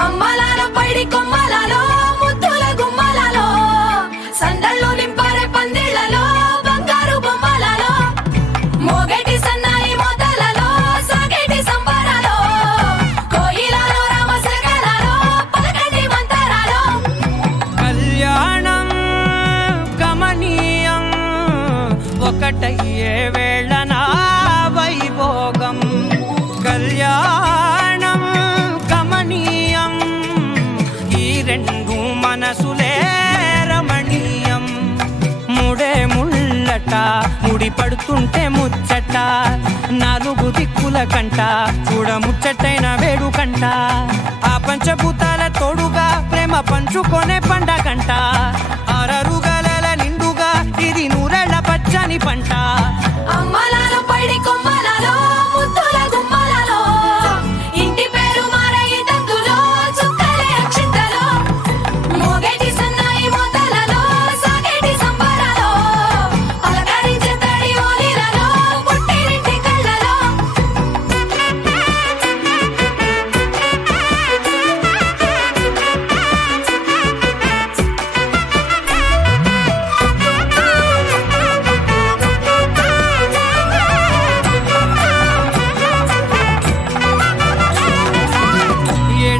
అమ్మలాలో పైడి కొమ్మలలో ముద్దుల గుమ్మలలో సందళ్ళు నింపారే పందిళ్లలో బంగారు బొమ్మలలో మోగేటి సన్నాయి మోతలలో సాగేటి సంబరాలో కోయిలలో రామసగలలో పలకండి మంతరాలో కళ్యాణం గమనీయం ఒకటయ్యే వేళన వైభోగం కళ్యాణం గమనీయం ఈ రెండు మనసులే రమణీయం ముడే ముళ్ళట ముడి పడుతుంటే ముచ్చట నాలుగు దిక్కుల కంట చూడ ముచ్చటైన వేడుకంట ఆ పంచభూతాల తోడుగా ప్రేమ పంచుకొనే పండగంట ఆరరుగల నిండుగా ఇది నూరెళ్ళ పచ్చని పంట అమ్మలాలో పైడి కొమ్మలలో ముద్దుల గుమ్మలలో ఇంటి పేరు మారయి తందులో చుక్కలే అక్షింతలో మోగేటి సన్నాయి మోతలలో సాగేటి సంబరాలో పలకరించే తడి ఓలిలలో పుట్టినింటి కళ్ళలో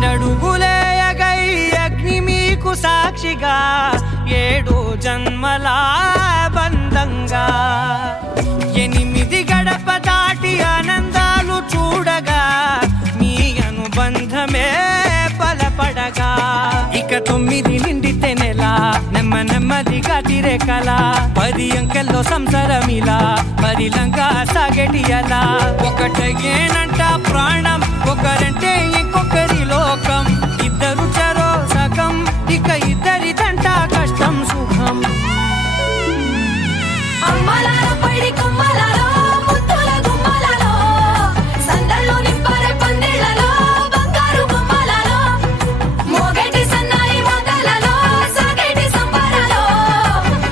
ఏడడుగులేయగై అగ్ని మీకు సాక్షిగా ఏడు జన్మల బంధంగా ఎనిమిది గడప దాటి ఆనందాలు చూడగా మీ అనుబంధమే బలపడగా ఇక 9 నిండితే నెల నెమ్మదిగా తిరే కల 10 అంకెల్లో సంసారమిలా పరిలంగా సాగేటి అలా ఒకటేనంట ప్రాణం ఒకరంటే ఇంకొకరి లోకం ఇద్దరు చరో సగం ఇక ఇద్దరిదంట కష్టం సుఖం అమ్మలాలో పైడి కొమ్మలలో ముద్దుల గుమ్మలలో సందళ్ళు నింపారే పందిళ్లలో బంగారు బొమ్మలలో మోగేటి సన్నాయి మోతలలో సాగేటి సంబరాలో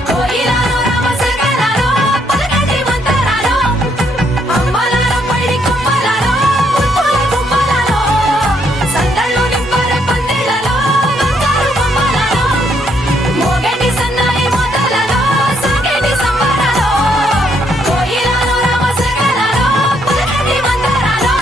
కోయిలలో రామసగలలో పలకండి మంతరాలో అమ్మలాలో పైడి కొమ్మలలో ముద్దుల గుమ్మలలో సందళ్ళు నింపారే పందిళ్లలో బంగారు బొమ్మలలో మోగేటి సన్నాయి మోతలలో సాగేటి సంబరాలో కోయిలలో రామసగలలో పలకండి మంతరాలో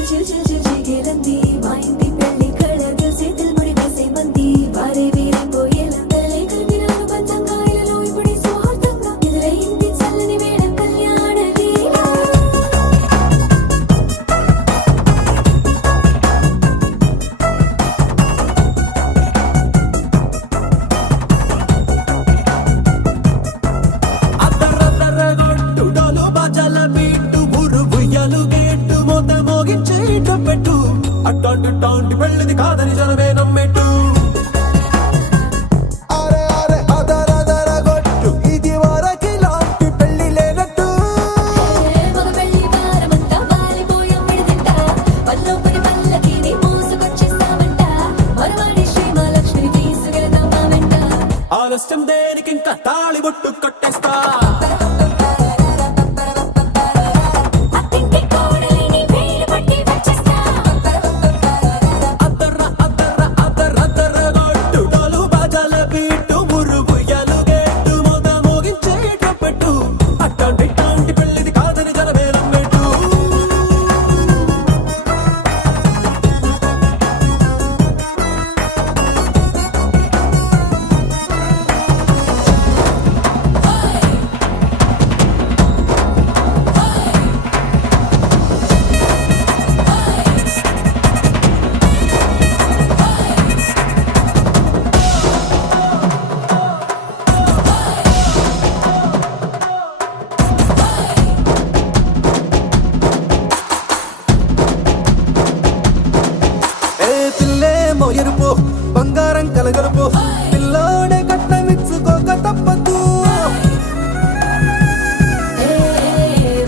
చిల్చిల్చిల్చిల్చిగేలంది మా ఇంటి పెళ్లి కళలు చేతులు ముడి వేసే మంది వారే వీరే పోయేలా తలే కలిపిన అనుబంధంగా ఇలలో ఇప్పుడు సౌహార్దంగా ఎదురైంది చల్లని వేళ కళ్యాణ లీల అద్దరద్దరగొట్టు డోలు బాజాల బీటు ఊరు ఉయ్యాలు గేట్టు మోత మోగించే పెట్టు అట్టాంటి టాంటి పెళ్ళిది కాదని జనమే నమ్మెట్టు అరే అరే అదరదరగొట్టు ఇది వరకి లాంటి పెళ్లి లేనట్టు మగ పెళ్లి వారమంతా వాలిపోయాం విడిదింట పల్లోపడి పల్లకిని మోసుకొచ్చేస్తామంట మరవాడి శ్రీమహాలక్ష్మిని తీసుకెళ్దాం మా వెంట ఆలస్యం దేనికింకా తాళి బొట్టు కట్టేస్తా అత్తింటి కోడలిని వేలు పట్టి వచ్చేస్తా అద్దర్ర అద్దర్ర అద్దరద్దరగొట్టు డోలు బాజాల బీటు ఊరు ఉయ్యాలు గేట్టు మోత మోగించే పెట్టు అట్టాంటి టాంటి పెళ్ళిది కాదని జనమే నమ్మెట్టు బంగారం కలగలుపు పిల్లోడే కట్నమిచ్చుకోక తప్పదు.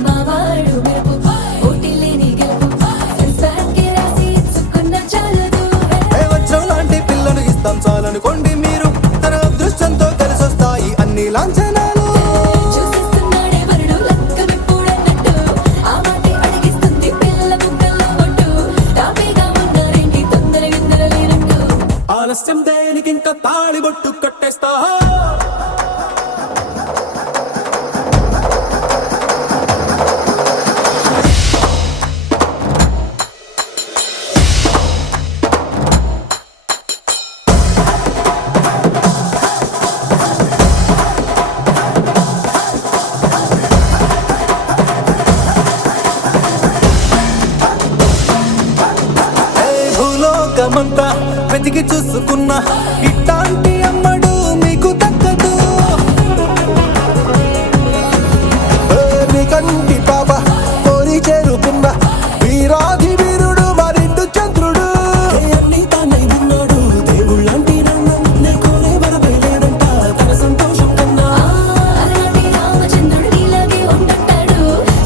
మావాడు మెరుపు ఓటిల్లేని గెలుపు సెన్సార్కి రాసి ఇచ్చుకున్న చాలదు. వజ్రం లాంటి పిల్లను ఇస్తాం చాలనుకోండి మీరు, తన అదృష్టంతో కలిసొస్తాయి అన్ని లాంఛనాలు. చూసిస్తున్నాడే వరుడు లక్కమిప్పుడన్నట్టు ఆ మాటే అడిగిస్తుంది పిల్ల బుగ్గల్లో ఒట్టు. తాపీగా ఉన్నారేంటి తొందర గిందర లేనట్టు. ఆలస్యం దేనికి ఇంకా తాళిబొట్టు కట్టేస్తా. భూలోకమంతా వెతికి చూసుకున్నా ఇట్లాంటి అమ్మడు మీకు దక్కదు. నీ కంటి పాప కోరి చేరుకున్న వీరాధి వీరుడు మరిండు చంద్రుడు. అన్ని తానై ఉన్నాడు దేవుళ్ళంటి నన్ను నే కోరే వరపై లేడంట తన సంతోషం కన్నా. అలాంటి రామచంద్రుడు ఇలాగే ఉంటుంటాడు.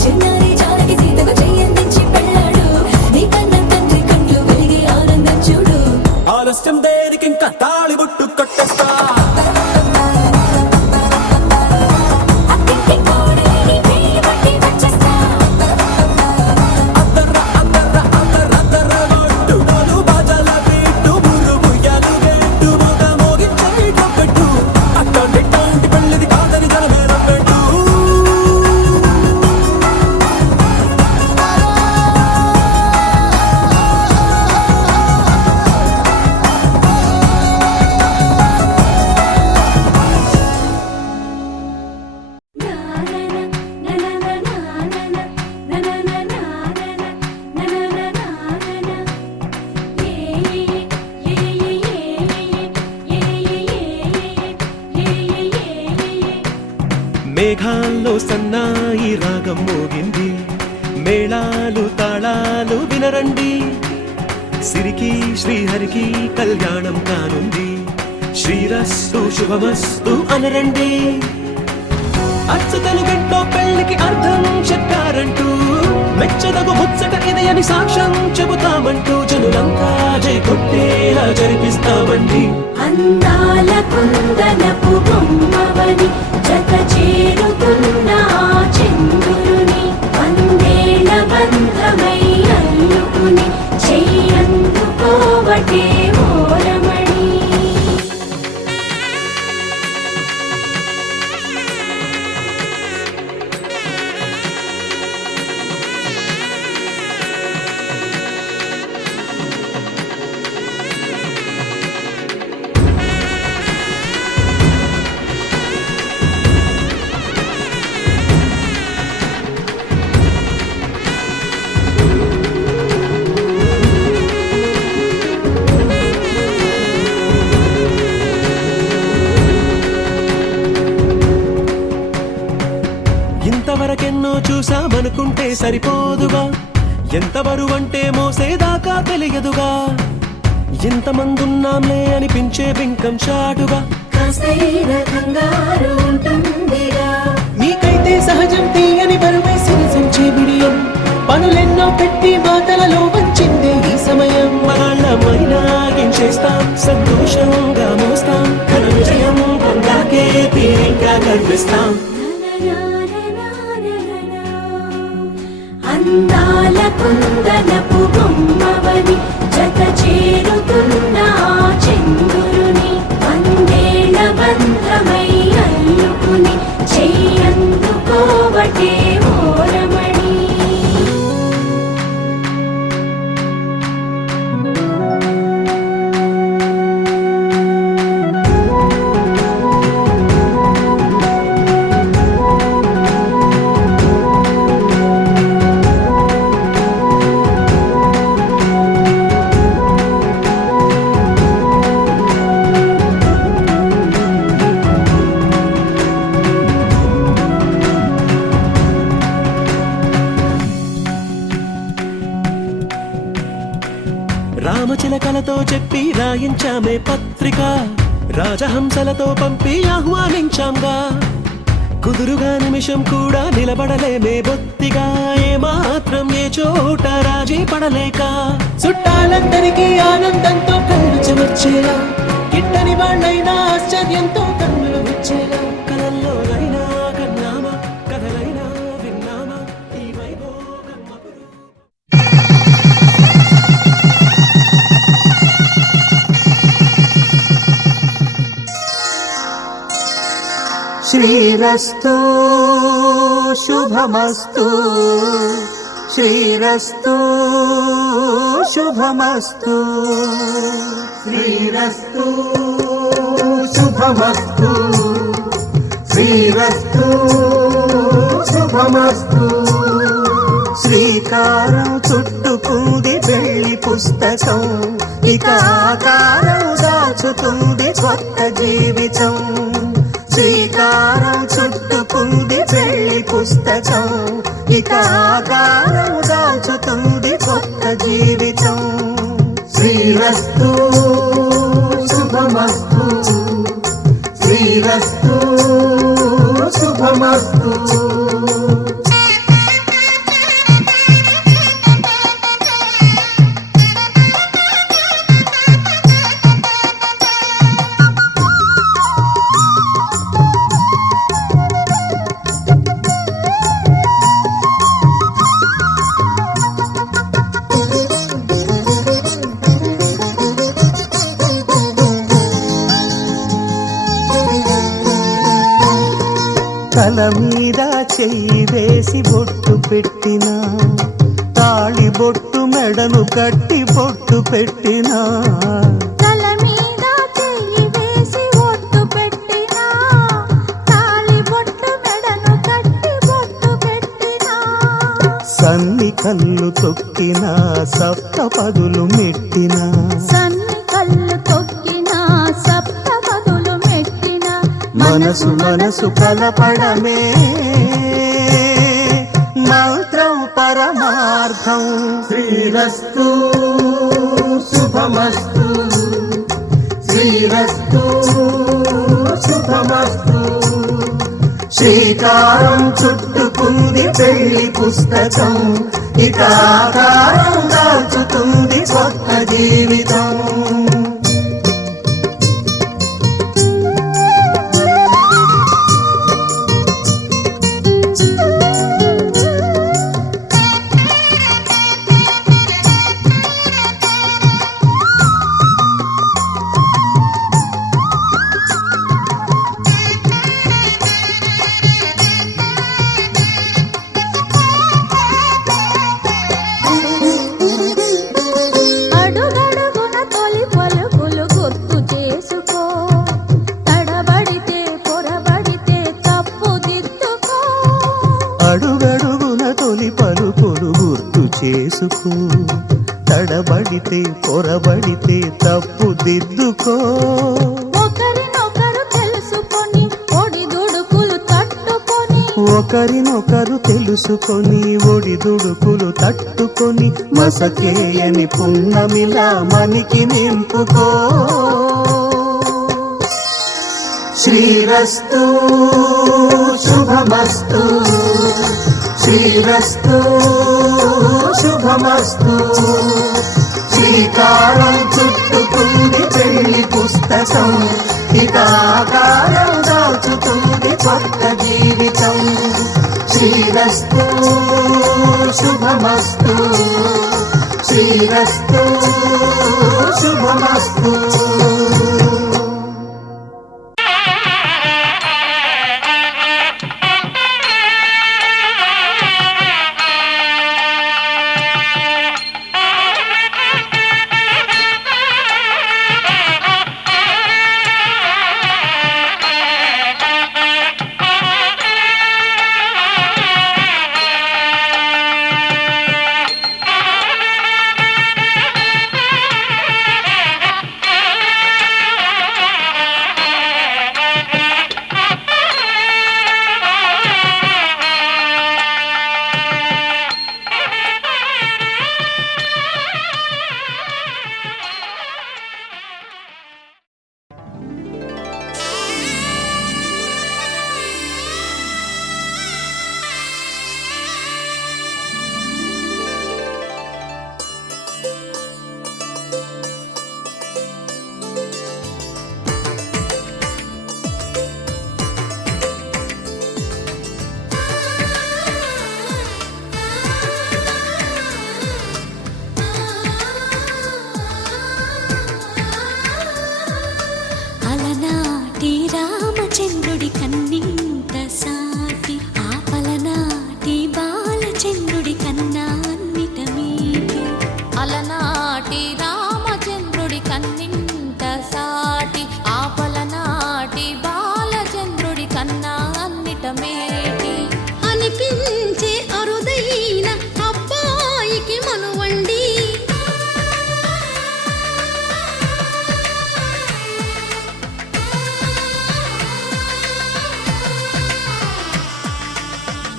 చిన్నారి జానకి సీతకు చెయ్యందించి పెళ్ళాడు. నీ కన్న తండ్రి కండ్లు వెలిగి ఆనందం చూడు. ఆలస్యం దేనికి ఇంకా తాళిబొట్టు కట్టేస్తా. అత్తింటి కోడలిని వేయి పట్టి వచ్చేస్తా. అద్దర్ర అద్దర్ర అద్దర్ర అద్దర్ర గొట్టు డోలు బాజాల బీటు బుర్రు బుయ్యాలు గెట్టు మొగ మోగించే ట్రంపెట్టు అట్టాంటి పెళ్ళిది కాదని జనమేళం పెట్టు. మేఘాల్లో సన్నాయి రాగం మోగింది, మేళాలు తాళాలు వినరండి. సిరికి శ్రీహరికి కళ్యాణం కానుంది, శ్రీరస్తు శుభమస్తు అనరండి. అచ్చతలు గంటో పెళ్లికి అర్థం చెప్పారంటూ, మెచ్చదగు ముచ్చట ఇది అని సాక్ష్యం చెబుతామంటూ జనులంతా జై కొట్టేలా జరిపిస్తామండి. అందాల కుందనపు బొమ్మవని జత చేరుతున్న ఆ చంద్రుని వందేళ్ల బంధమై అల్లుకుని చెయ్యందుకోవటే ఓరమణి. ఇంతవరకెన్నో చూసామనుకుంటే సరిపోదుగా, ఎంత బరువంటే మోసేదాకా తెలియదుగా. ఇంతమందున్నాంలే అనిపించే బింకం చాటుగా, కాస్తైన కంగారు ఉంటుందిగా. మీకైతే సహజం తీయని బరువై సిరిసంచే బిడియం, పనులెన్నో పెట్టి మాటలలో వంచిందే ఈ సమయం. వాళ్ళమైనా ఏం చేస్తాం, సంతోషంగా మోస్తాం, ఘన విజయం పొందాకే తీరిగ్గా గర్విస్తాం. అందాల కుందనపు బొమ్మవని జత చేరుతున్న ఆ చంద్రుని వందేళ్ల బంధమై అల్లుకుని చెయ్యందుకోవటే ఓరమణి. పంపించామే పత్రిక రాజహంసలతో పంపి ఆహ్వానించాంగా కుదురుగా నిమిషం కూడా నిలబడలేమే బొత్తిగా ఏమాత్రం ఏ చోట రాజీ పడలేక చుట్టాలందరికీ ఆనందంతో కళ్ళు చెమర్చేలా గిట్టని వాళ్ళైనా ఆశ్చర్యంతో కన్నులు వచ్చేలా కలల్లోనైనా కన్నామా కథలైనా విన్నామా ఈ వైభోగం అపురూపం. శ్రీరస్తు శుభమస్తు శ్రీరస్తు శుభమస్తు శ్రీరస్తు శుభమస్తు శ్రీరస్తు శుభమస్తు శ్రీకారం చుట్టుకుంది వెళ్ళి పుస్తకం ఇక ఆకారం దాచుతుంది కొత్త జీవితం శ్రీకారం చుట్టుకుంది వెళ్ళి పుస్తకం ఇక ఆకారం దాచుతుంది కొత్త జీవితం శ్రీరస్తు శుభమస్తు శ్రీరస్తు శుభమస్తు తల మీద చెయ్యి వేసి బొట్టు పెట్టినా తాళి బొట్టు మెడను కట్టి బొట్టు పెట్టినా తల మీద చెయ్యి వేసి ఒట్టు పెట్టినా తాళి బొట్టు మెడను కట్టి బొట్టు పెట్టినా సన్ని కళ్ళు తొక్కినా సప్త పదులు మెట్టినా సన్ని కళ్ళు తొక్కినా సప్త పదులు మెట్టినా మనసు మనసు కలపడమే మంత్రం పరమార్థం శ్రీరస్తు శుభమస్తు శ్రీరస్తు శుభమస్తు శ్రీకారం చుట్టుకుంది పెళ్లి పుస్తకం ఇక ఆకారం దాచుతుంది కొత్త జీవితం అడుగడుగున తొలి పలుకులు గుర్తు చేసుకో తడబడితే పొరబడితే తప్పు దిద్దుకో అడుగడుగున తొలి పలుకులు గుర్తు చేసుకో తడబడితే పొరబడితే తప్పు దిద్దుకో ఒకరినొకరు తెలుసుకొని ఒడిదుడుకులు తట్టుకొని ఒకరినొకరు తెలుసుకొని ఒడిదుడుకులు తట్టుకొని మసకేయని పున్నమిలా మనికి నింపుకో శ్రీరస్తు శుభమస్తు శ్రీరస్తు శుభమస్తు శ్రీకారం చుట్టుకుంది పెళ్లి పుస్తకం ఇక ఆకారం దాచుతుంది కొత్త జీవితం శ్రీరస్తు శుభమస్తు శ్రీరస్తు శుభమస్తు అలనాటి రామచంద్రుడి కన్నింత సాటి ఆపలనాటి బాలచంద్రుడి కన్నా అన్నిట మీటి అలనాటి రామచంద్రుడి కన్నింత సాటి ఆపలనాటి బాలచంద్రుడి కన్నా అన్నిట మేటి అనిపించే అరుదైన అబ్బాయికి మనువండి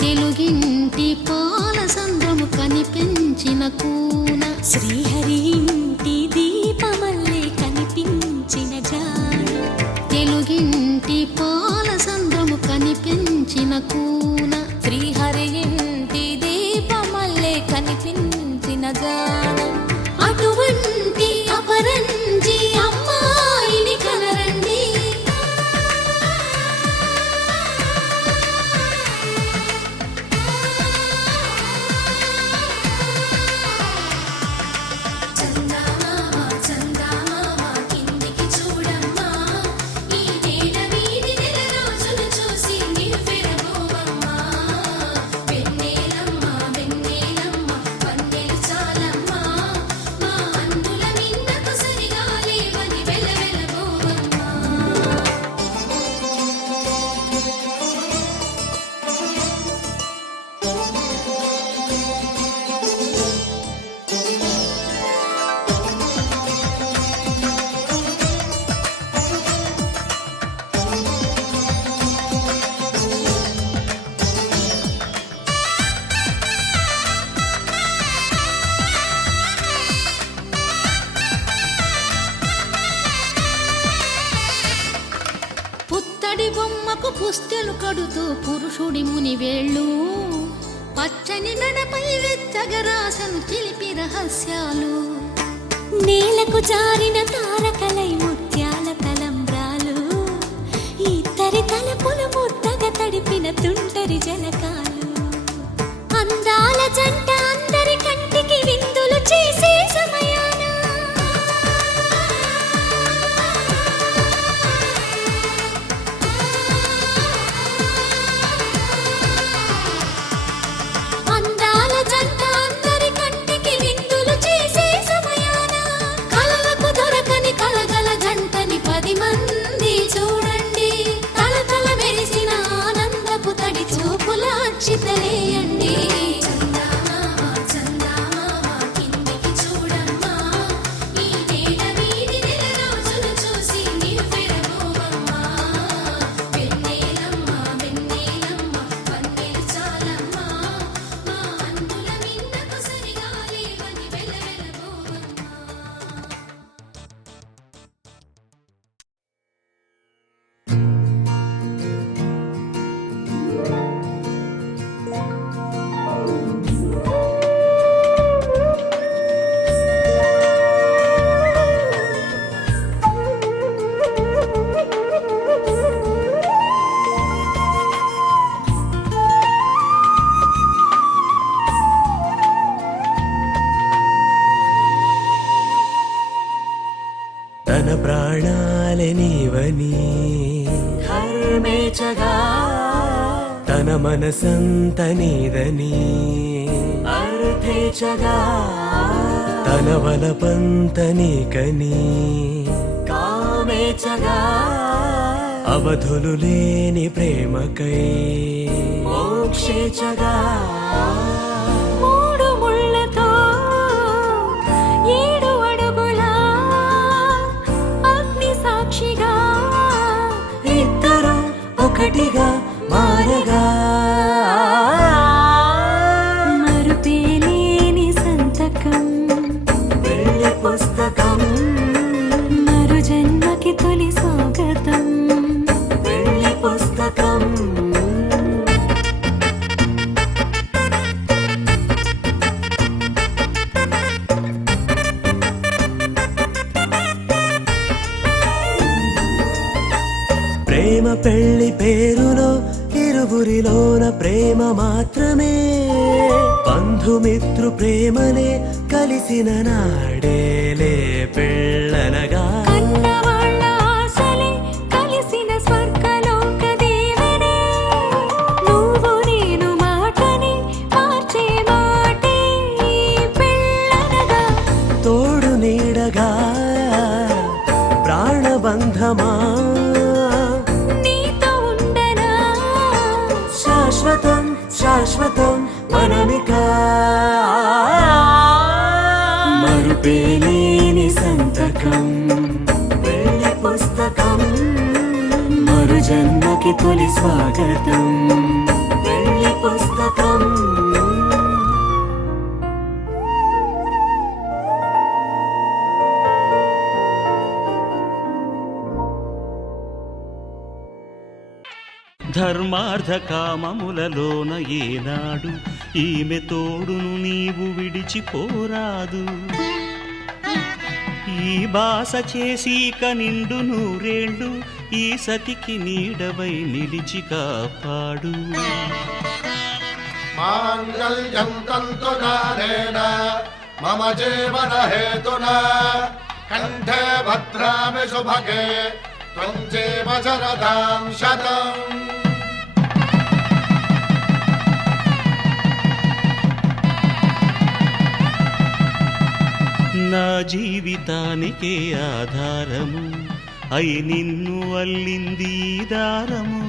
తెలుగింటి పాల సంద్రము కనిపించిన కూన శ్రీహరి ఇంటి దీపమల్లే కనిపించిన జాన తెలుగింటి పాల సంద్రము కనిపించిన కూన శ్రీహరి ఇంటి దీపమల్లే కనిపించిన జాన అటువంటి అపరంజి అమ్మాయిని కనరండి చందమామ చందమామ కిందికి చూడమ్మా ఈ నేల వీధి నెల రోజులు చూసి నివ్వెరబోవమ్మా వెన్నెలమ్మ వెన్నెలమ్మ వన్నెలు చాలమ్మా మా అందుల మిన్నకు సరిగా లేవని వెలవెలబోవమ్మా పుత్తడి బొమ్మకు పుస్తెలు కడుతూ పురుషుడి ముని వేళ్ళు పచ్చని మెడపై వెచ్చగరాసను చిలిపి రహస్యాలు నేలకు జారిన తారకలై ముత్యాల తలంబ్రాలు ఇద్దరి తలపులు ముద్దగా తడిపిన తుంటరి జలకాలు అందాల జంట అందరి కంటికి విందులు చేసే సమయాన అందాల జంట అందరి కంటికి విందులు చేసే సమయాన కలలకు దొరకని కలగల జంటని 10 మంది చూడండి తలతల మెరిసిన ఆనందపు తడి చూపుల అచ్చితలేయండి చందమామ చందమామ కిందికి చూడమ్మా ఈ నేల వీధి నెల రోజులు చూసి నివ్వెరబోవమ్మా వెన్నెలమ్మ వెన్నెలమ్మ వన్నెలు చాలమ్మా మా అందుల మిన్నకు సరిగా లేవని వెలవెలబోవమ్మా తన ప్రాణాలే నీవని హర్మేచగా తన మనసంత నీదని అర్థేచగా తన వలపంత నీకని కామేచగా అవధులు లేని ప్రేమకై మోక్షేచగా మూడు ముళ్ళతో 7 అడుగుల అగ్ని సాక్షిగా ఇద్దరు ఒకటిగా మారగా మరుపేలేని సంతకం వెళ్ళి పుస్తకం మరు జన్మకి తొలి స్వాగతం వెళ్ళి పుస్తకం ప్రేమ పెళ్లి పేరులో ఇరువురిలోన ప్రేమ మాత్రమే బంధుమిత్రు ప్రేమనే కలిసిన నాడేలే పెళ్ళనగా కన్నవాళ్ళ ఆశలే కలిసిన నీతో ఉండనా శాశ్వతం శాశ్వతం మనమిక మరుపేలేని సంతకం వెళ్ళి పుస్తకం మరు జన్మకి తొలి స్వాగతం వెళ్ళి పుస్తకం ధర్మార్థ కామములలోన ఏనాడు ఈమె తోడును నీవు విడిచిపోరాదు. ఈ బాస చేసీక నిండు నూరేళ్ళు ఈ సతికి నీడవై నిలిచి కాపాడు. మాంగళ్యం తంతునానేన మమ జీవన హేతునా కంఠే భద్రామి శుభగే త్వం జీవ శరదాం శతం. నా జీవితానికే ఆధారము అయి నిన్ను అల్లింది ఈ దారము.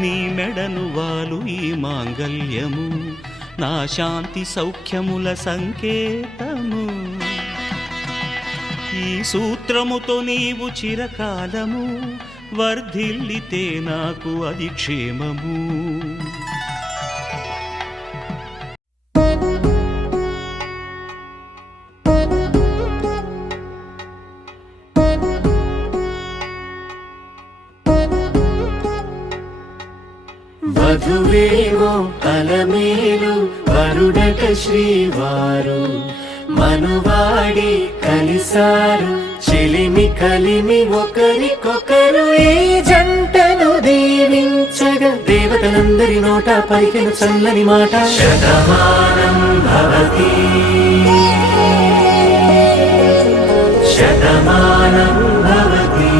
నీ మెడను వాలు ఈ మాంగల్యము నా శాంతి సౌఖ్యముల సంకేతము. ఈ సూత్రముతో నీవు చిరకాలము వర్ధిల్లితే నాకు అది క్షేమము. వధువేమో అలమేలు వరుడట శ్రీవారు మనువాడి కలిసారు చెలిమి కలిమి ఒకరికొకరు ఈ జంటను దీవించగా దేవతలందరి నోట పలికిన చల్లని మాట శతమానం భవతి శతమానం భవతి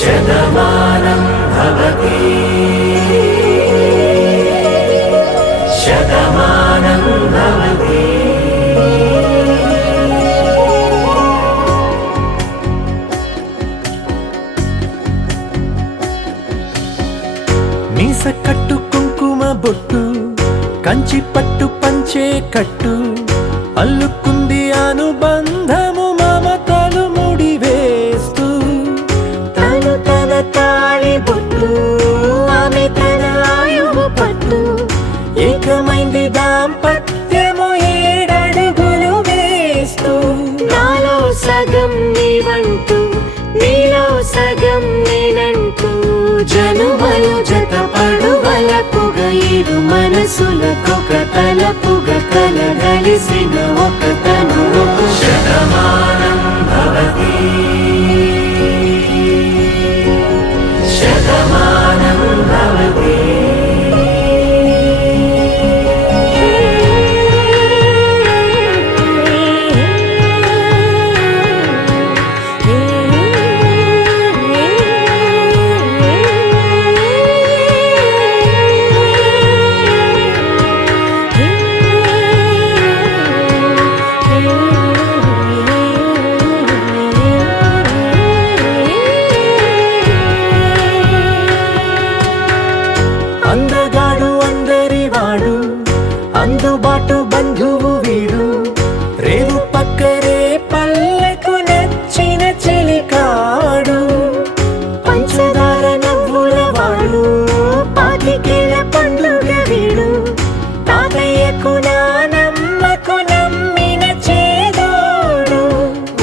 శతమానం భవతి శతమానం భవతి. మీస కట్టు కుంకుమ బొట్టు కంచి పట్టు పంచే కట్టు అల్లుకుంది అనుబంధము మమతలు ముడివేస్తూ తను తన తాళి బొట్టు ఆమె తన ఆయువు పట్టు ఏకమైంది దాంపత్యము 7 అడుగులు వేస్తూ నాలో సగం నీవంటూ నీలో సగం నేనంటూ జనుమలు జతపడు వలపుగ ఇరు మనసులకొక తలపుగ కలగలిసిన ఒక తను శతమానం భవతి శతమానం భవతి. అందగాడు అందరివాడు అందుబాటు బంధువు వీడు రేవు పక్కరే పల్లెకు నచ్చిన చెలికాడు పంచదార నవ్వుల వాడు పాతికేల పండుగ వీడు తాతయ్యకు నానమ్మకు నమ్మిన చేదోడు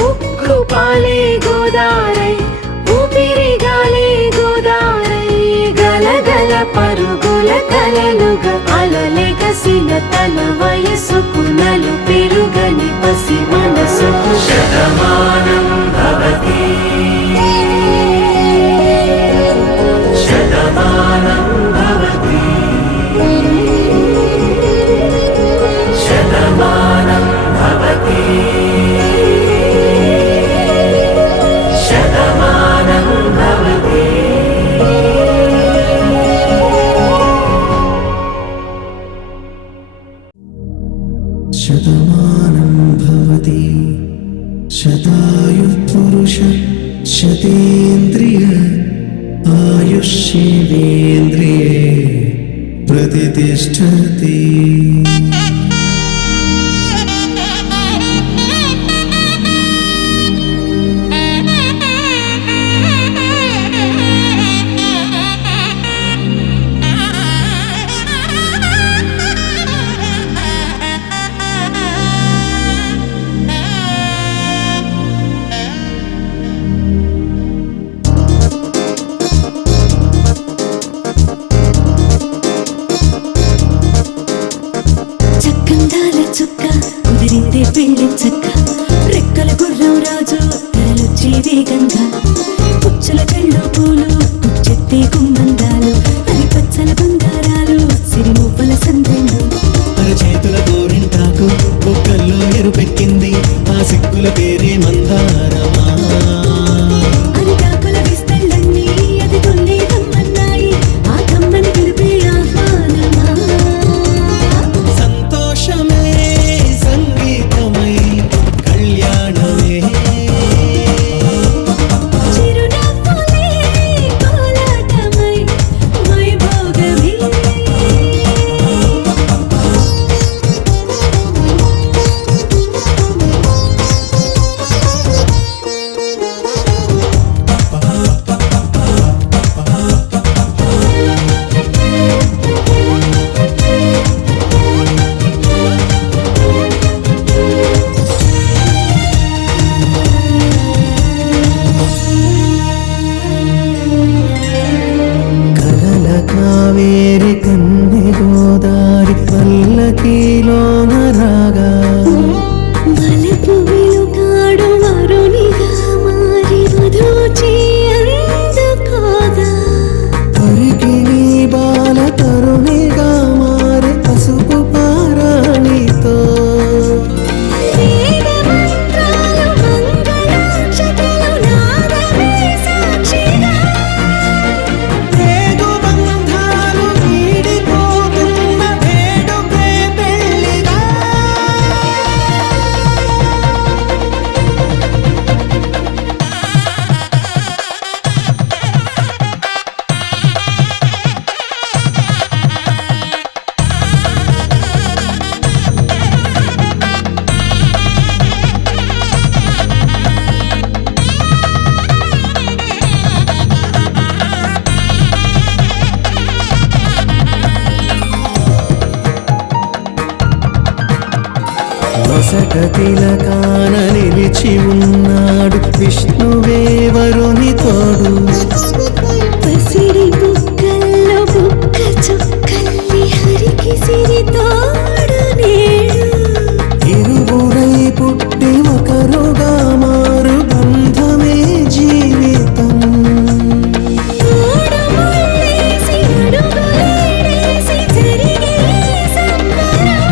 ఉక్కు పాలే గోదారై ఊపిరిగాలే గోదారై గలగల పరుగుల కలలుగా అలలెగసిన తన వయసుకు నలు పెరుగని పసి మనసుకు శతమానం భవతి శతమానం భవతి శతమానం భవతి శతమానం భవతి. శతమానం భవతి శతాయు పురుష శతేంద్రియ ఆయుష్యేంద్రియే ప్రతిష్టతి. చక్కందాల చుక్క కుదిరిందే పెళ్లి చక్క రెక్కల గుర్రం రాజు తరలొచ్చే వేగంగా పుచ్చల చెళ్ళు పూలు పుచ్చెత్తే గుమ్మందాలు అని పచ్చల బంగారాలు సిరిమువ్వల సందెళ్ళు చేతుల గోరింటాకు బొక్కల్లో ఎరుపెక్కింది ఆ సిగ్గుల పేరే మందారమా. అరిటాకుల విస్తళ్ళన్నీ అది కొన్నే కమ్మన్నాయి ఆ కమ్మని పిలిపే ఆహ్వానమా. సంతోషమే సంగీతమై కళ్యాణమే చిరునవ్వులే కోలాటమై వైభోగమే. కలల కావేరి కన్నె గోదారి పల్లకీలోన రాగా వలపు వెలుగాడు వరునిగా మారి వధూచి అందుకోగా తరికి నీ బాల తరుణిగా మారే పసుపు పారాణితో వేద మంత్రాలు మంగళాక్షతలు నాదమే సాక్షిగా రేగు బంధాలు వీడిపోతున్న వేడుకే పెళ్లిగా. వసకతిలకాన నిలిచి ఉన్నాడు విష్ణువే వరుని తోడు. పసిడి బుక్కల్లో బుక్క చుక్కల్లి హరికి సిరి తోడు నేడు ఇరువురై పుట్టి ఒకరుగా మారు బంధమే జీవితం. తోడు ముళ్ళేసి అడుగులేసి జరిగే సంబరం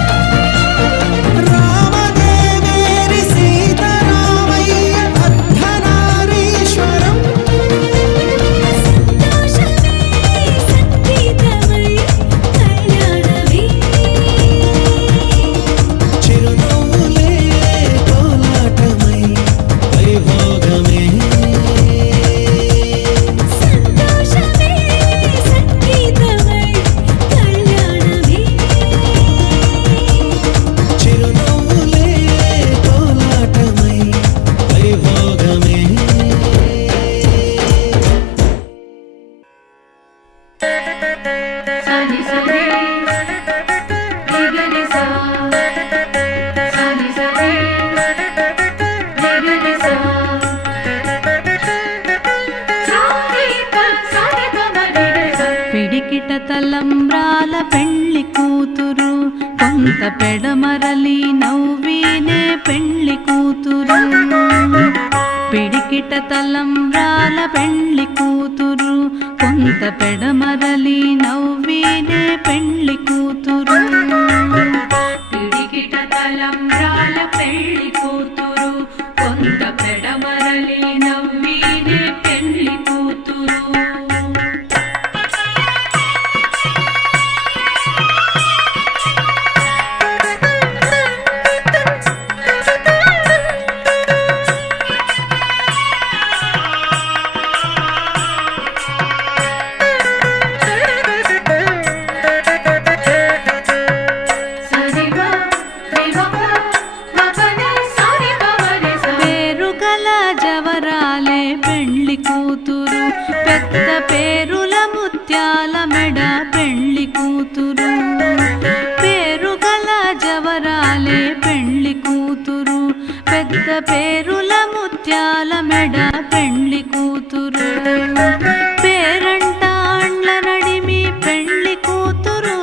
రామదేవేరి సీతారామయ్య అర్ధనారీశ్వరం. సంతోషమే సంగీతమై కళ్యాణమే. చిరునవ్వులే కోలాటమై వైభోగమే సంతోషమే సంగీతమై కళ్యాణమే. చిరునవ్వులే కోలాటమై వైభోగమే. సని సని నిగని సా సని సని నిగని సా సానిక సానిక మనిని సా. పిడికిట తలంబ్రాల పెళ్లి కూతురు కొంత పెడమరలి నవ్వినే పెళ్లి కూతురు. పిడికిట తలంబ్రాల పెళ్లి కూతురు కొంత పెడమరలి నవ్వినే పెళ్లి కూతురు. పిడికిట తలంబ్రాల పెళ్లి కూతురు కొంత పెడమరలి నవ్వినే పెళ్లి కూతురు. పేరుల ముత్యాల మెడ పెండ్లి కూతురు పేరంటాండ్ల నడిమి పెండ్లి కూతురు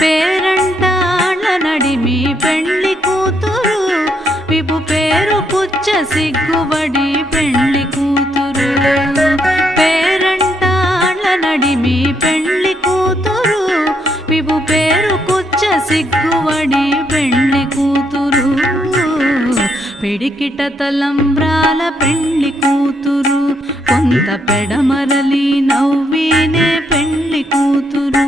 పేరంటాండ్ల నడిమి పెండ్లి కూతురు విపు పేరు పుచ్చ సిగ్గుబడి పెండ్లి కూతురు పేరంటాండ్ల నడిమి పెండ్లి కూతురు విపు పేరు కుచ్చ సిగ్గుబడి పెండ్లి కూతురు పిడికిట తలంబ్రాల పెండ్లి కూతురు కొంత పెడమరలి నవ్వినే పెండ్లి కూతురు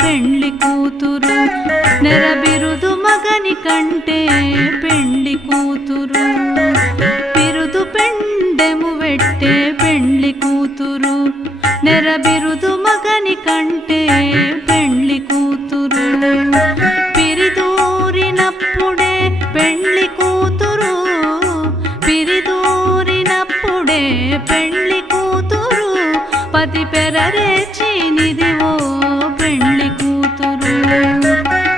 పెండ్లి కూతురు నెరబిరుదు మగని కంటే పెండ్లి కూతురు బిరుదు పెండెము వెట్టే పెండ్లి కూతురు నెరబిరుదు మగని కంటే పెండ్లి కూతురు పిరిదూరినప్పుడే పెండ్లి కూతురు పిరిదూరినప్పుడే పెండ్లి కూతురు పతి పెరరేచి నిదివో పెండ్లి కూతురు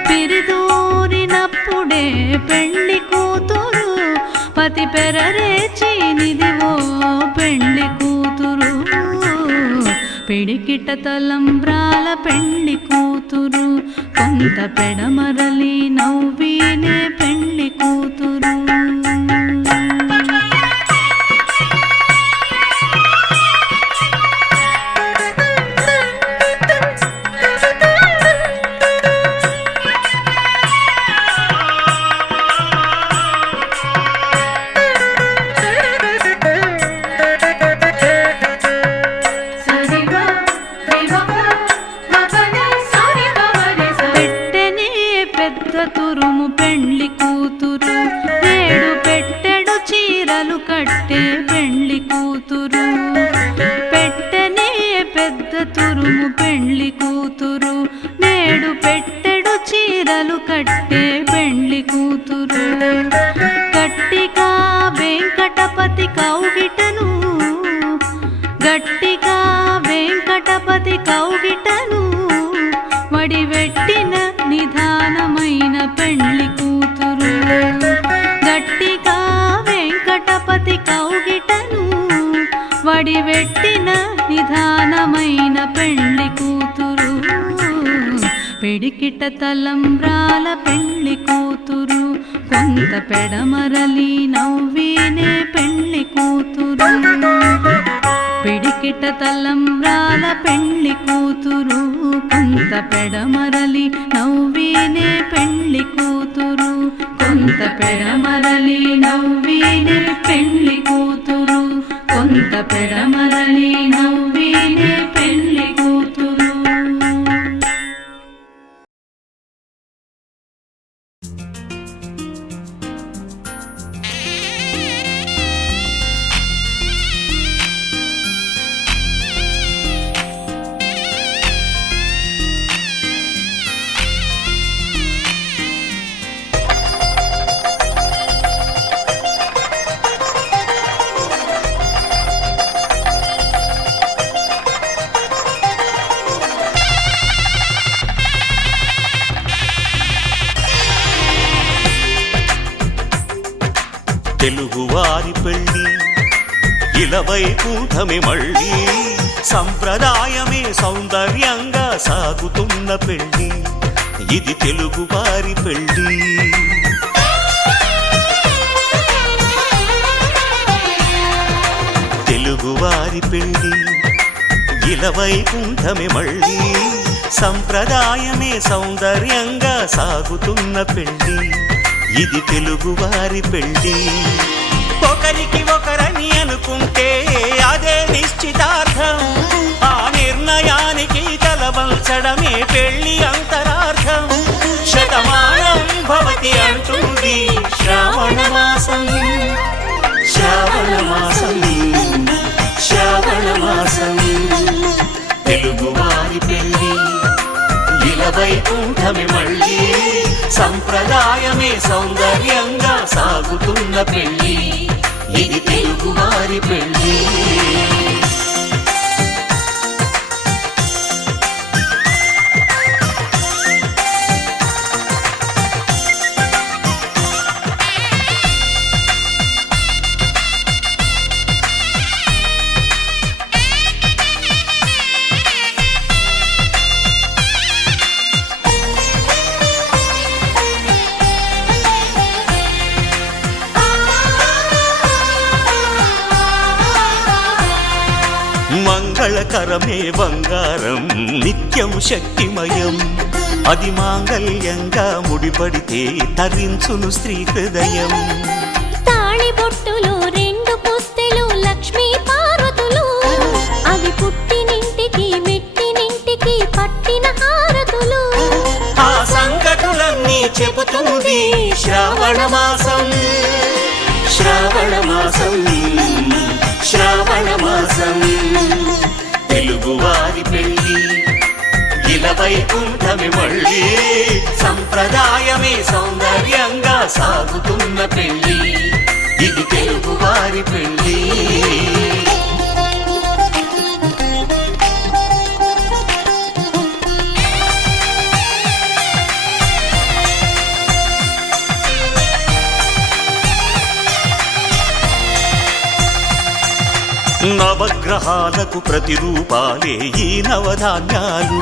పిరిదూరినప్పుడే పెండ్లి కూతురు పతి పెరరేచి నిదివో పెండ్లి కూతురు పిడికిట తలంబ్రాల పెండ్లి కూతురు కొంత పెడమరలి నవ్వినే పెండ్లి కూతురు తురుము పెండ్లి కూతురు ఏడు పెట్టెడు చీరలు కట్టే పెండ్లి కూతురు పెట్టెనే పెద్ద తురుము పెండ్లి కూతురు నేడు పెట్టెడు చీరలు కట్టే పెండ్లి కూతురు గట్టిగా వెంకటపతి కౌగిటను గట్టిగా వెంకటపతి కౌగిటను వడివెట్టిన నిధానమైన పెండ్లి కూతురు గట్టిగా వెంకటపతి కౌగిటను వడివెట్టిన నిధానమైన పెండ్లి కూతురు పిడికిట తలంబ్రాల పెండ్లి కూతురు కొంత పెడమరలి నవ్వినే పెండ్లి కూతురు పిడికిట తలంబ్రాల పెండ్లి కూతురు కొంత పెడమరలి నవ్వినే పెండ్లి కూతురు కొంత పెడమరలి నవ్వినే పెండ్లి కూతురు కొంత పెడమరలి నవ్వినే పెండ్లి కూతురు తెలుగువారి పెళ్ళి ఇలవైకుంఠమే మళ్ళీ సంప్రదాయమే సౌందర్యంగా సాగుతున్న పెళ్ళి ఇది తెలుగువారి పెళ్ళి తెలుగువారి పెళ్ళి ఇలవైకుంఠమే మళ్ళీ సంప్రదాయమే సౌందర్యంగా సాగుతున్న పెళ్ళి ఇది తెలుగువారి పెళ్ళి ఒకరికి ఒకరని అనుకుంటే అదే నిశ్చితార్థం ఆ నిర్ణయానికి తలవంచడమే పెళ్ళి అంతరార్థం శతమానం భవతి అంటుంది శ్రావణ మాసం వైకుంఠమి మళ్ళీ సంప్రదాయమే సౌందర్యంగా సాగుతున్న పెళ్ళి ఇది తెలుగువారి పెళ్ళి మంగళకరమే బంగారం నిత్యం శక్తిమయం అది మాంగళ్యంగా ముడిపడితే తరించును స్త్రీ హృదయం తాళి బొట్టులో 2 పుస్తెలు లక్ష్మీ పార్వతులు అవి పుట్టినింటికి మెట్టినింటికి పట్టిన హారతులు ఆ సంగతులన్నీ చెబుతుంది శ్రావణ మాసం శ్రావణ మాసం శ్రావణ మాసం తెలుగువారి పెళ్ళి ఇలా వైకుంఠమి మళ్ళీ సంప్రదాయమే సౌందర్యంగా సాగుతున్న పెళ్ళి ఇది తెలుగువారి పెళ్ళి నవగ్రహాలకు ప్రతిరూపాలే ఈ నవధాన్యాలు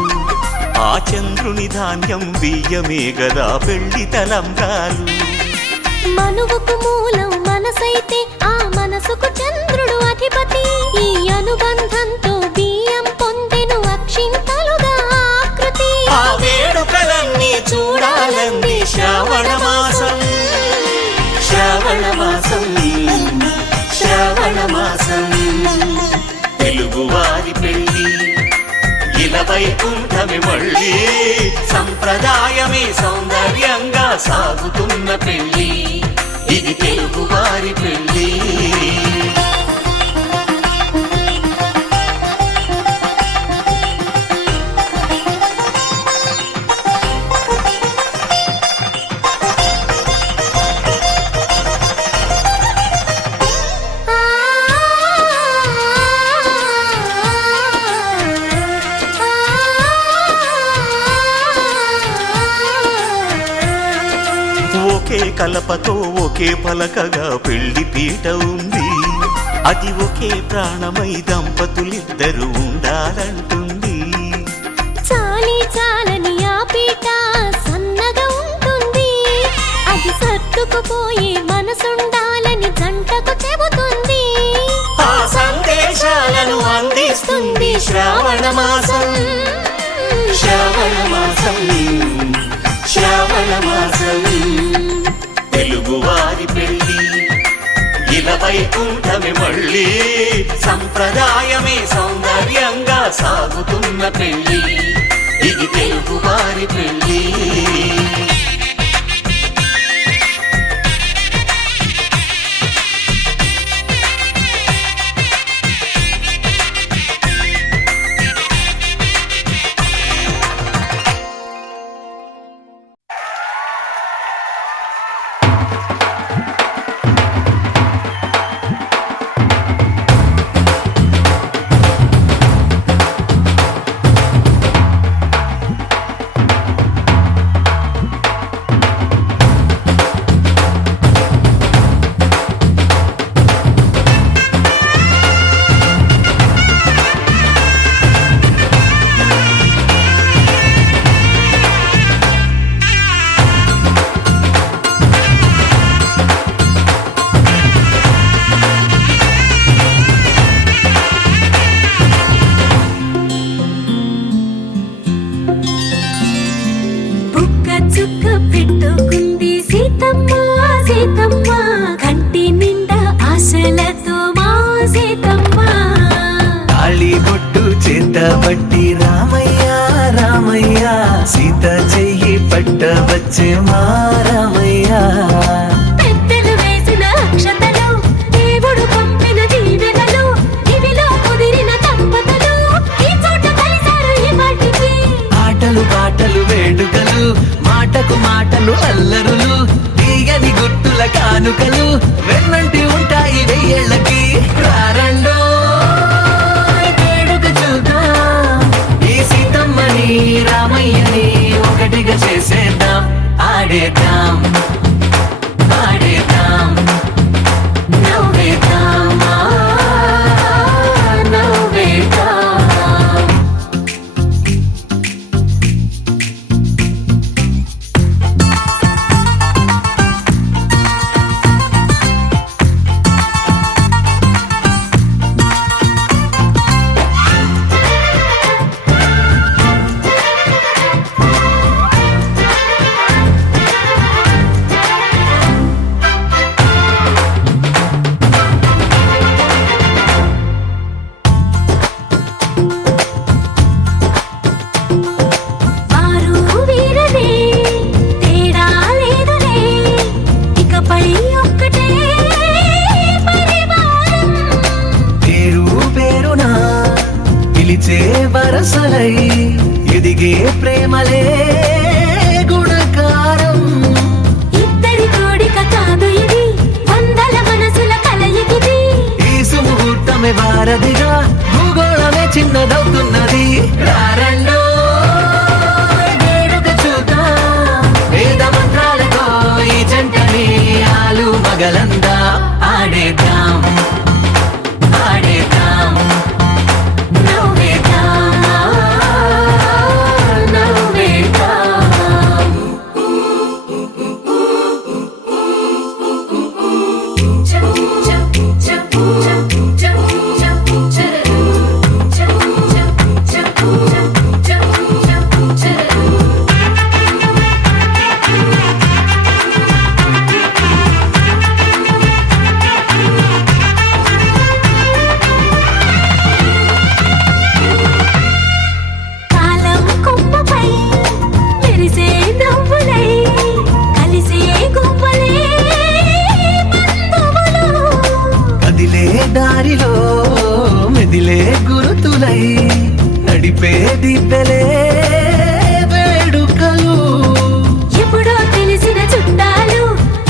ఆ చంద్రుని ధాన్యం బియ్యమే గదా పెళ్లి తలంబ్రాలు మనువుకు మూలం మనసైతే ఆ మనసుకు చంద్రుడు అధిపతి ఈ అనుబంధంతో బియ్యం పొందెను అక్షింతలుగా ఆకృతి ఆ వేడుకలన్నీ చూడాలంది శ్రావణ మాసం శ్రావణ మాసం శ్రావణ మాసం తెలుగువారి పెళ్ళి ఇలా వైకుంఠమి మళ్ళీ సంప్రదాయమే సౌందర్యంగా సాగుతున్న పెళ్ళి ఇది తెలుగువారి పెళ్ళి ఒకే కలపతో ఒకే పలకగా పెళ్లి పీట ఉంది అది ఒకే ప్రాణమై దంపతులిద్దరూ ఉండాలంటుంది చాలి చాలని ఆ పీట సన్నగా ఉంటుంది అది సర్దుకుపోయే మనసుండాలని జంటకు చెబుతుంది ఆ సందేశాలను అందిస్తుంది శ్రావణ మాసం శ్రావణ మాసం శ్రావణ మాసం తెలుగువారి పెళ్ళి ఇలా వైకుంఠమి మళ్ళీ సంప్రదాయమే సౌందర్యంగా సాగుతున్న పెళ్ళి ఇది తెలుగువారి పెళ్ళి పట్టి రామయ్య రామయ్య సీత చెయ్యి పట్ట వచ్చే మా రామయ్య పెద్దలు వేసిన అక్షతలు దేవుడు పంపిన దీవెనలు ఇవిలో కుదిరిన దంపతులు ఈ చోట కలిసారు ఈ వాటికి ఆటలు పాటలు వేడు కానుకలు వెన్నంటి ఉంటాయి వెయ్యేళ్ళకి రారండో వేడుక చూద్దాం ఈ సీతమ్మని రామయ్యని ఒకటిగా చేసేద్దాం ఆడేద్దాం ఆడేద్దాం నవ్వేద్దాం నవ్వేద్దాం వారు వీరనే తేడా లేదులే ఇకపై ఒక్కటే పరివారం పేరు పేరునా పిలిచే వరసలై ఎదిగే ప్రేమలే గుణకారం ఇద్దరి కోడిక కాదు ఇది వందల మనసుల కలయికిది ఈ సుముహూర్తమే వారధిగా భూగోళమే చిన్నదవుతున్నది రారండో వేడుక చూద్దాం వేద మంత్రాలతో ఈ జంటని ఆలు మగలందా ఆడేద్దాం ఆడేద్దాం నవ్వేద్దాం నవ్వేద్దాం కాలం కొమ్మపై మెరిసే నవ్వులై కలిసే గువ్వలే బంధువులు కదిలే దారిలో మెదిలే గురుతులై నడిపే దిబ్బెలే వేడుకలు ఎప్పుడో తెలిసిన చుట్టాలు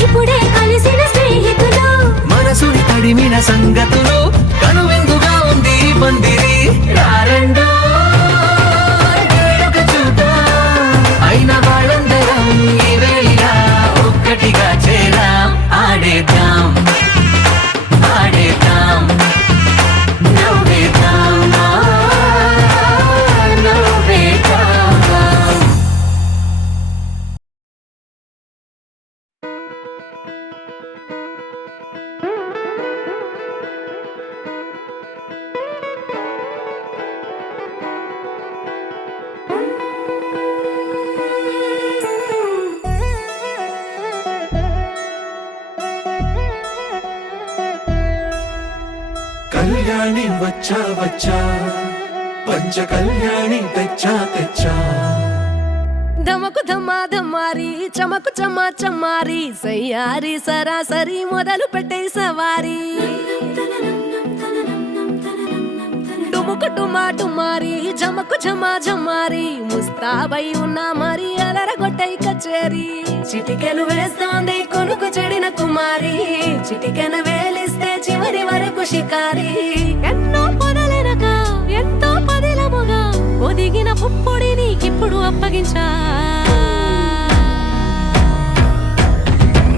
ఇప్పుడే కలిసిన స్నేహితులు మనసుని తడిమిన సంగతులు కనువిందుగా ఉంది ఈ పందిరి రారండో వేడుక చూద్దాం అయిన వాళ్ళందరం ఈ వేళ ఒక్కటిగా చేరాం ఆడేద్దాం ఆడేద్దాం నవ్వేద్దాం నవ్వేద్దాం కళ్యాణి వచ్చా వచ్చా పంచ కళ్యాణి తెచ్చా తెచ్చా ధమకు ధమా ధమారి చమకు చమా చమారి సయ్యారి సరాసరి మొదలు పెట్టే సవారి డుముకు టుమా టుమారి జమకు ఝమా ఝమారి ముస్తాబై ఉన్నా మరి అలరగొట్టై కచేరి చిటికెను వేస్తోంది కొనుకు చెడిన కుమారి చిటికెను వేలిస్తే చివరి వరకు షికారి ఎన్నో పొదలెనక ఎంతో పదిలముగా ఒదిగిన పుప్పొడి నీకిప్పుడు అప్పగించా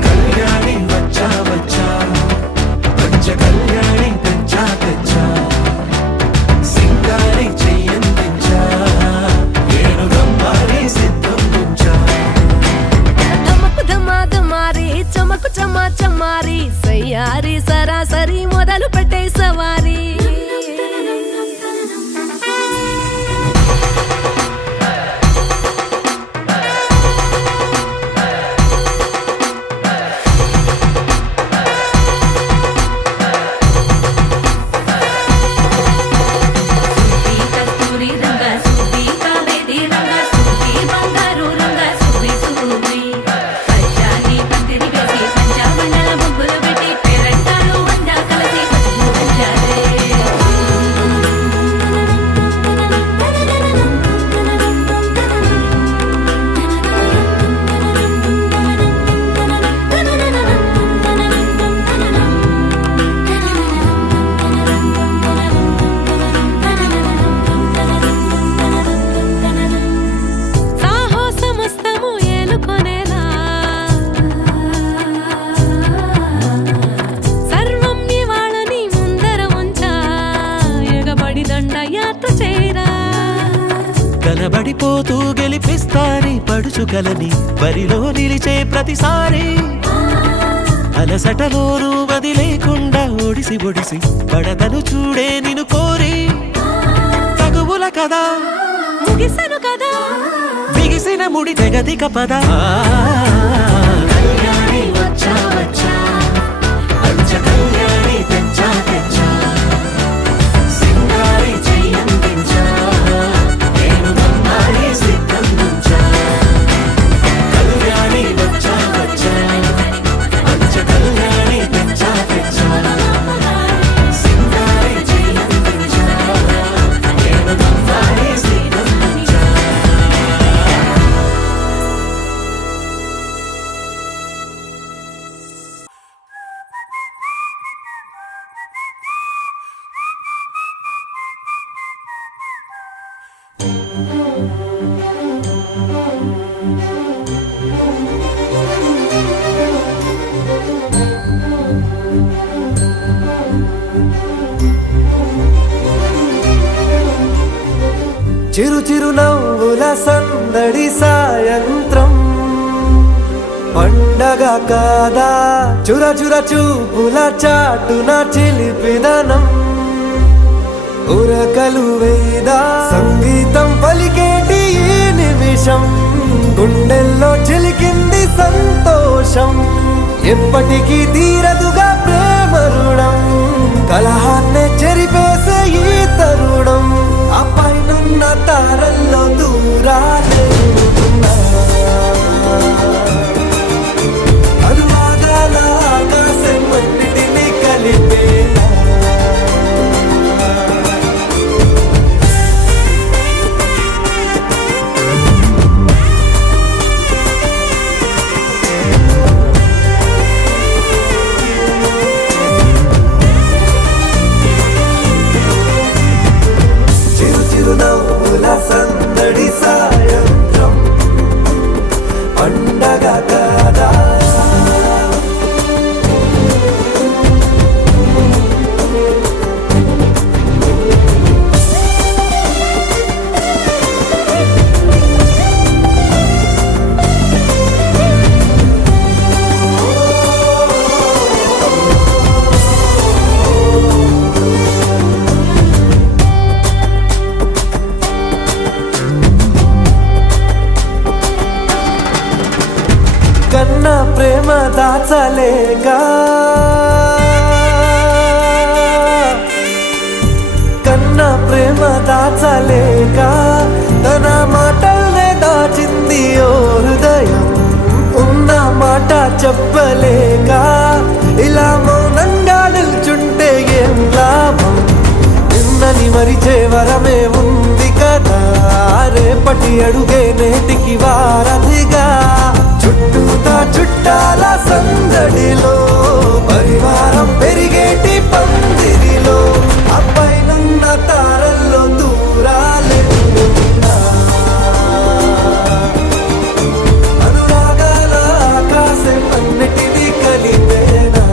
కళ్యాణి వచ్చా వచ్చా పంచ కళ్యాణి తెచ్చా తెచ్చా సింగారి చెయ్యందించా ఏడుగమ్మారి సిద్ధం ఉంచా ధమకు ధమా ధమారి చమకు చమా చమారి సయ్యారి సరాసరి మొదలు పెట్టే సవారి దండయాత్ర చేరా కలబడిపోతూ గెలిపిస్తాని పడుచుకలని బరిలో నిలిచే ప్రతిసారి అలసటలోనూ వదిలేకుండా ఒడిసి ఒడిసి పడతను చూడే నిన్ను కోరి తగువుల కదా ముగిసను కదా బిగిసిన ముడి తెగదిక పద కళ్యాణి వచ్చా వచ్చా పంచ కళ్యాణి తెచ్చా తెచ్చా సింగారి చెయ్యందించా నేను నమ్మాలి సిద్ధందించా కళ్యాణి వచ్చా వచ్చా పంచ కళ్యాణి తెచ్చా తెచ్చా సింగారి చెయ్యందించా నేను నమ్మాలి సిద్ధందించా చిరు చిరు నవ్వుల సందడి సాయంత్రం పండగ కాదా చుర చుర చూపుల చాటున చిలిపిదనం ఉరకలు వేదా సంగీతం పలికేటి ఈ నిమిషం గుండెల్లో చిలికింది సంతోషం ఎప్పటికీ తీరదుగా ప్రేమ రుణం కలహాన్నే చెరిపేసే ఈ తరుణం ఆ పైనున్న తారల్లో దూరాలే అనువాదాల ఆకాశం అన్నిటినీ కలిపేనా చిరు చిరు నవ్వుల సందడి సాయంత్రం పండగ కాదా కన్నా ప్రేమ దాచలేక కన్నా ప్రేమ దాచలేక తన మాటల్నే దాచింది ఓ హృదయం ఉన్న మాట చెప్పలేక ఇలా మౌనంగా నిల్చుంటే ఏం లాభం నిన్నని మరిచే వరమే ఉంది కదా రేపటి అడుగే నేటికి వారధిగా చుట్టూతా చుట్టాల సందడిలో పరివారం పెరిగేటి పందిరిలో అబ్బాయినున్న తారల్లో దూరాలే అనురాగాల ఆకాశం అన్నిటినీ కలిపేనా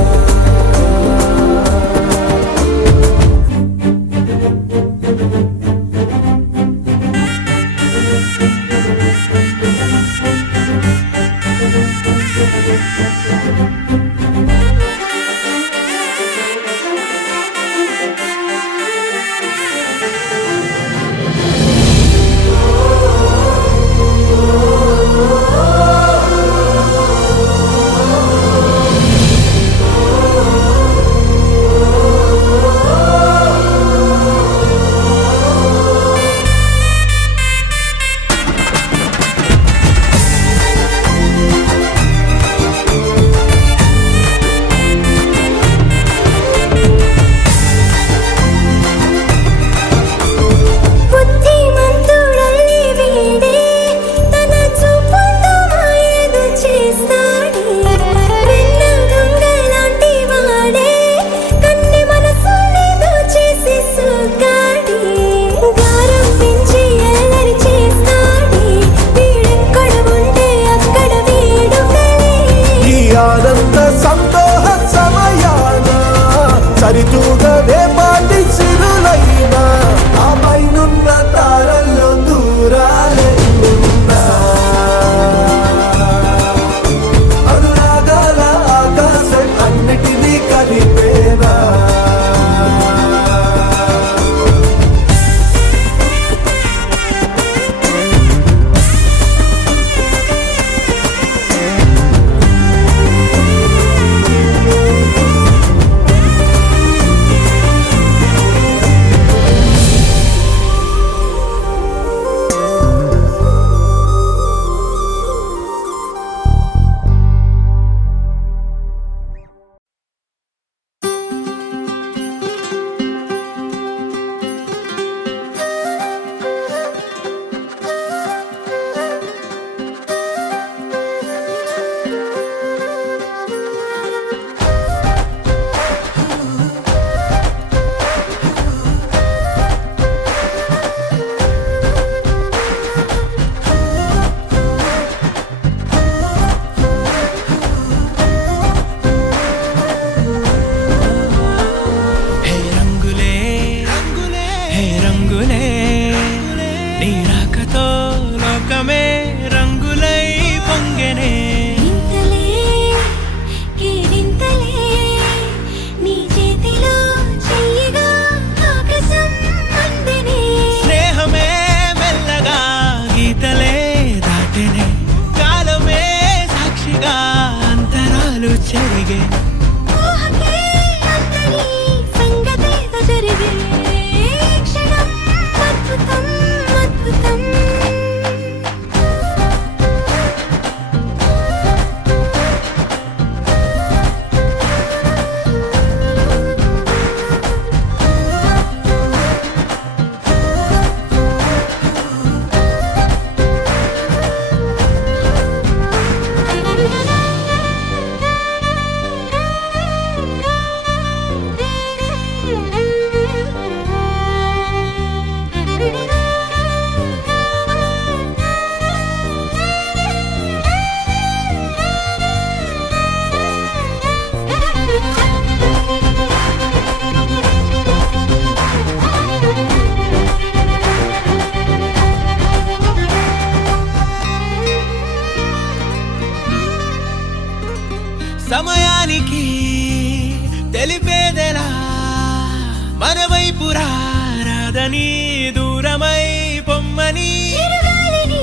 చేరని దూరమై పొమ్మని చిరుగాలిని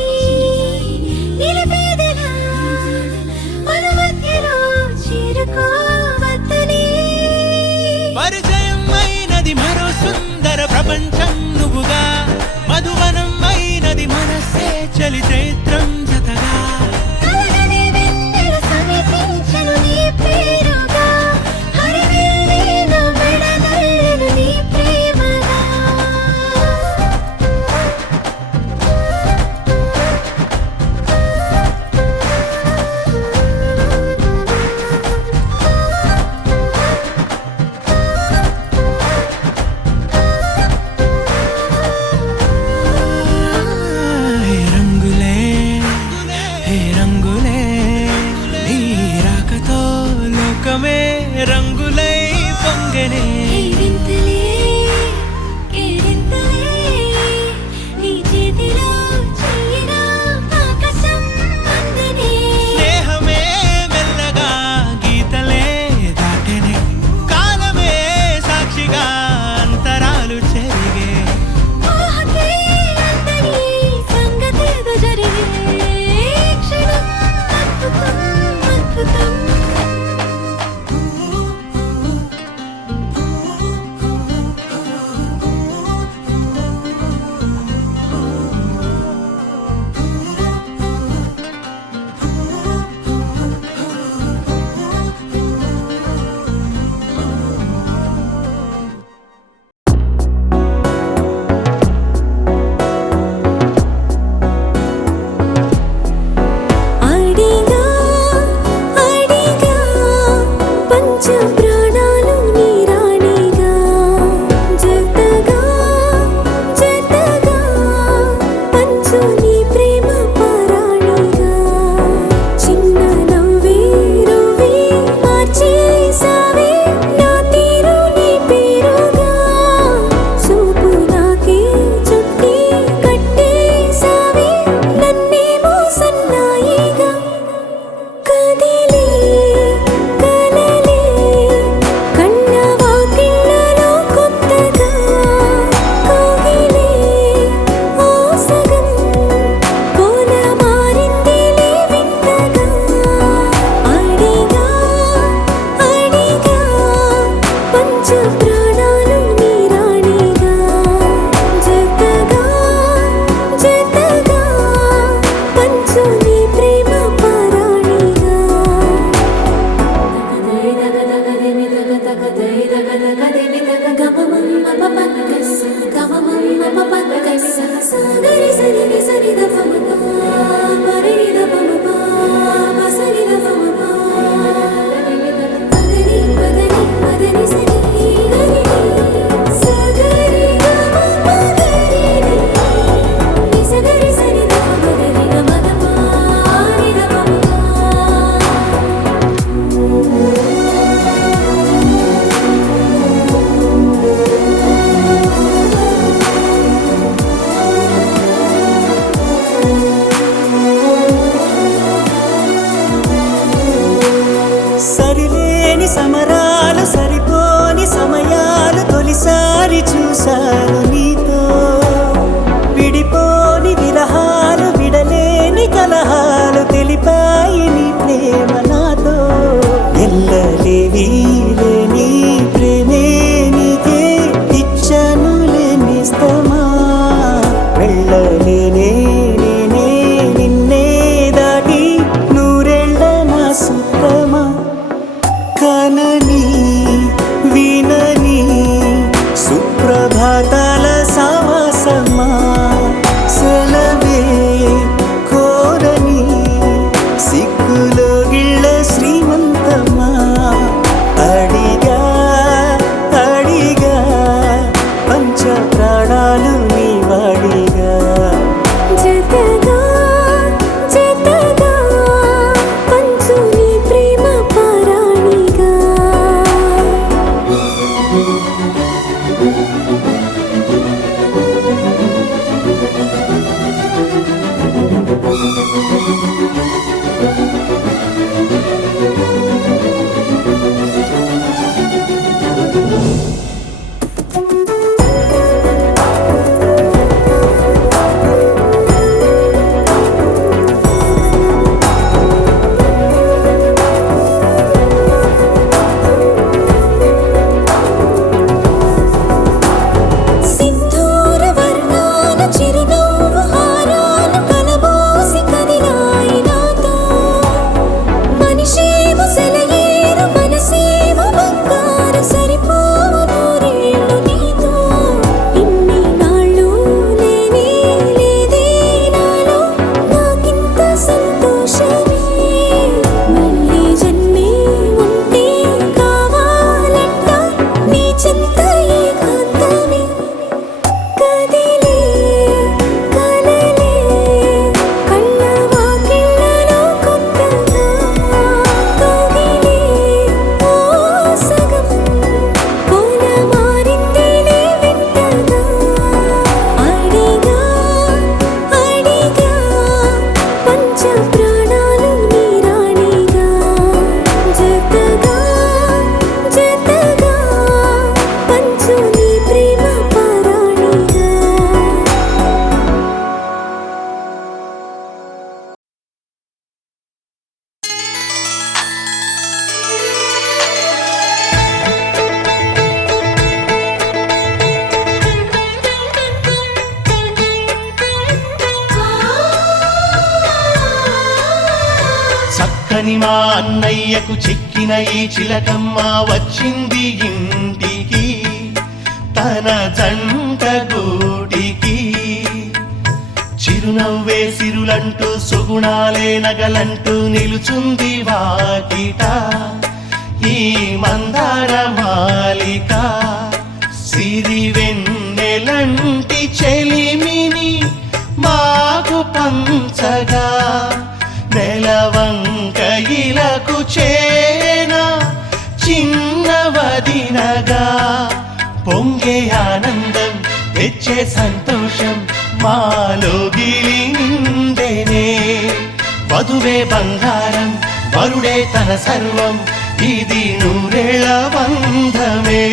నిలిపేదెలా మన మధ్యలో చేరుకోవద్దని పరిచయం అయినది మరో సుందర ప్రపంచం నువ్వుగా మధువనం అయినది మనసే చలి చైత్రం జతగా కలగని వెన్నెల సమీపించను నీ పేరుగా హరివిల్లి నా మెడనల్లను నీ ప్రేమగా చక్కని మా అన్నయ్యకు చిక్కిన ఈ చిలకమ్మ వచ్చింది ఇంటికి తన జంట గూటికి. చిరునవ్వే సిరులంటూ సుగుణాలే నగలంటూ నిలుచుంది వాకిట ఈ మందార మాలిక. సిరి వెన్నెలంటి చెలిమిని మాకు పంచగా నెలవంక ఇలకు చేన చిన్నవదినగా. పొంగే ఆనందం తెచ్చే సంతోషం మాలో గిలి నిండెనే. వధువే బంగారం వరుడే తన సర్వం ఇది నూరేళ్ల బంధమే.